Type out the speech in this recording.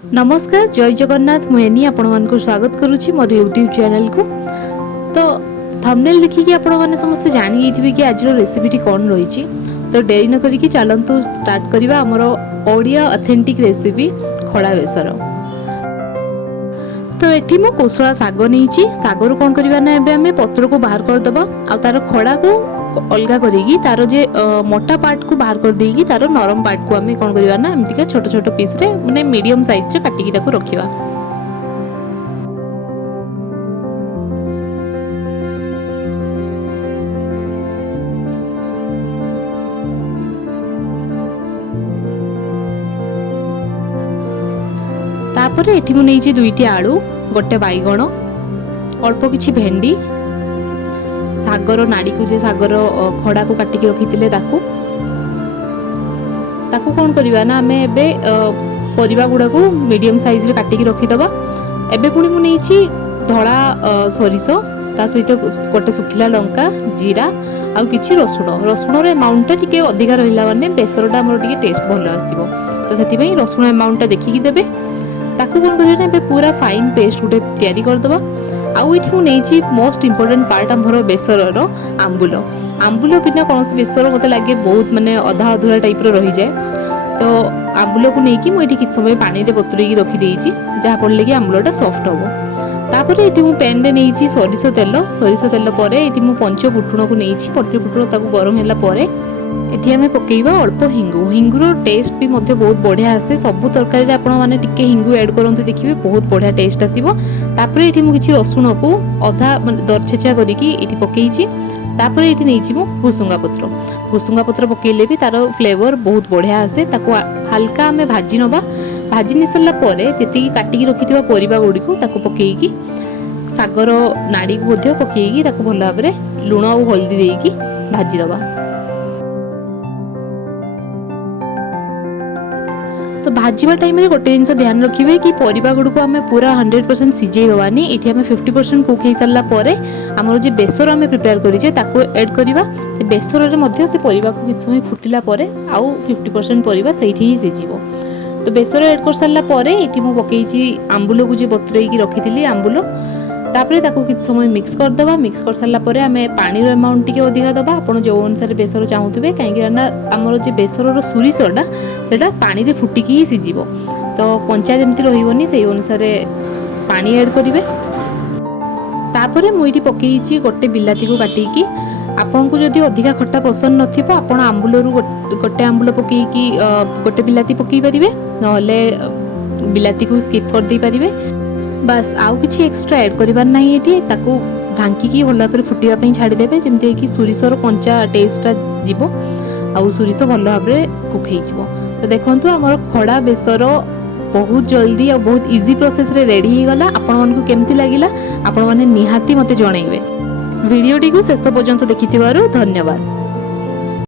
नमस्कार जय जगन्नाथ मुझे आपको स्वागत करुच्ची मोर यूट्यूब चैनल को। तो थंबनेल देखिए आपण मैंने समस्ते जानी जाइए कि आज रेसिपीटी कौन रही। तो डेरी न करिकी चलतु स्टार्ट करवा आमर ओडिया ऑथेंटिक रेसिपी खड़ा बेसर। तो एठी मो कोसला साग नहीं सागर कौन करवा ना एबे हमें पत्र को बाहर करदबा आ तार खड़ा को अलगा करी तार जे मोटा पार्ट को बाहर कर देगी तार नरम पार्ट को आम कौन करवा ना एमती छोट छोट पीस रे माने मीडियम साइज रे काटिकी ताको रखिबा। तापर एठी मु नेइची दुईटी आलू गोटे बैगण अल्प किछि भेंडी सागर नाड़ी को जे सागर खड़ा को काटिकी रखी ताकू कौन करवा ना आम एबे परिबा गुड़ा को मीडियम साइज रे काटिकी रखीदबा। एबे पुणी मुझे धड़ा सोरिष ता सहित गोटे सुखिला लंका जीरा आउ किछि रसुण रे अमाउंट टिके अधिका रहिला माने बेसरटा हमर टिके टेस्ट भल आसीबो। तो सेति पई रसुण अमाउंट देखिकी देबे ताकू कौन करबा ना एबे पूरा फाइन पेस्ट गुटे तयारी करदबा। आउ एठी मु नेइची मोस्ट इंपोर्टेंट पार्ट हमर बेसर रो आंबुल। आंबुल बिना कौन बेसर मते लागे बहुत माने अधा अधूरा टाइप रो रही जाए। तो आंबुल को लेकिन मुझे किसी समय पानी रे बतुरेकी रखी देइची जहाँ पड़ले कि आंबुलटा सॉफ्ट हम। तापर एठी मु पैन रे नेइची सरिष तेल परे एठी मु पंच फुटुण को नेइची पंच फुटुण ताको गरम होला परे एठी हमें पकेइबा अल्प हिंगुर टेस्ट भी मध्य बहुत बढ़िया आसे। सब तरकारी रे आपण माने टिके हिंगु ऐड करंतु देखिबे बहुत बढ़िया टेस्ट आसीबो। तापर एठी मु किछि रसुण को अधा दरछेचा करिकी एठी पकेइची। तापर एठी नेइची मु भुसुंगा पत्र पकेइले भी तार फ्लेवर बहुत बढ़िया आसे। ताको हल्का हमें भाजी नबा भाजी नि सरला परे जेति काटिकी रखिथिबा परिबा गुडी को ताको पकेइकी सागर नाड़ी को मध्य पकेइकी ताको भल भाबरे लूण और हल्दी देइकी भाजी दबा। तो भाजवा टाइम रे गोटे जिनस ध्यान रखिए कि परिबा गुड़ को आम पूरा 100% सिझे दवानी। ये आम 50% कुक हो सारा पर आमर जो बेसर आम प्रिपेयर करें ताको ऐड करवा। से बेसर रे मध्य से परिबा को किछ समय फुटिला परे आउ 50% परिबा सेठी ही सिझिबो। तो बेसर ऐड कर सारा पर ये मु पकईची आंबुल को जो बतुरेकी रखी आंबुल तापर ताको किछ समय मिक्स करदबा। मिक्स कर सारा पर आम पानी अमाउंट टिके अधिका दबा आपण जो अनुसार बेसर चाहूबे कहीं आमर जो बेसर सोरिषटा सेटा पानी रे फुटिकी ही सिझिबो। तो कंचा जमती रहिबोनी से अनुसार पानी ऐड करिवे। तापर मुइटी पकईची गोटे बिलाती को काटिकी आपन को जदि अधिका खट्टा पसंद नथिबो आपण आंबुल रु गोटे आंबुल पकईकी गोटे बिलाती पकई परिवे नहले बिलाती को स्किप कर दे परिवे। बस आउ किछि एक्स्ट्रा ऐड करिबार नाही। एठी ताकू ढांकी भल भाव फुटिया पई छाड़ी देबे जेमति कि सोरिषर कंचा टेस्टटा जीवो आउ सोरिष भल भाव कुक हे जीवो। तो देखंतु हमर खड़ा बेसर बहुत जल्दी और बहुत इजी प्रोसेस रे रेडी हे गला। आपण मानकु केमति लागिला आपण माने निहाती मते जणैबे। वीडियोटी को शेष पर्यंत देखिथिबारु धन्यवाद।